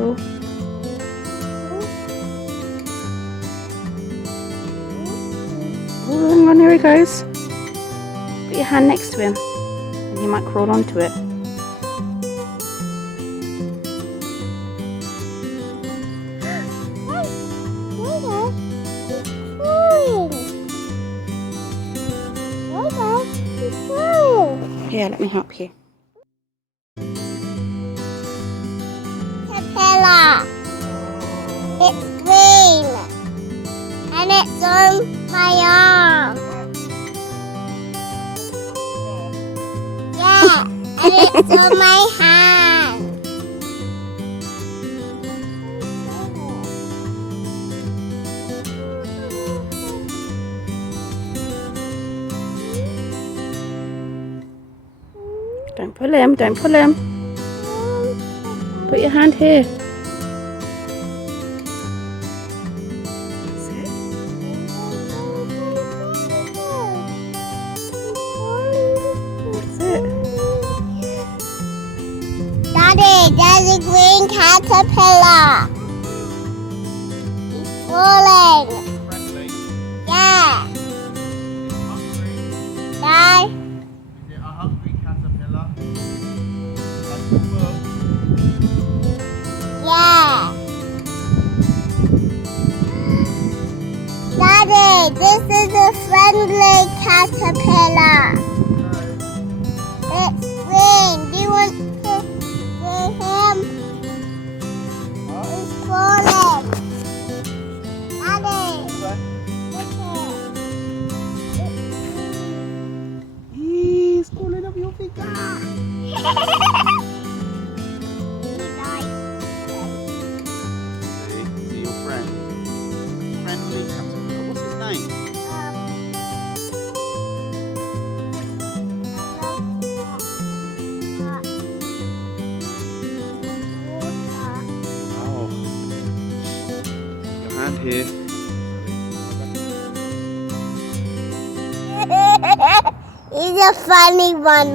little. Oh, hang on, here he goes. Put your hand next to him and he might crawl onto it. Yeah, let me help you. Caterpillar. It's green. And it's on my arm. Yeah, and it's on my hand. Don't pull him, don't pull him. Put your hand here. That's it. That's it. Daddy, there's a green caterpillar. He's falling. Friendly. Yeah. Hungry. Dad. Is it a hungry caterpillar? Like a book. Yeah. Daddy, this is a friendly caterpillar. It's green. Do you want to see him? He's falling. Daddy, look here. He's calling up your finger. He died. See your friend. Friendly caterpillar. What's his name? Oh. Your hand here. He's a funny one.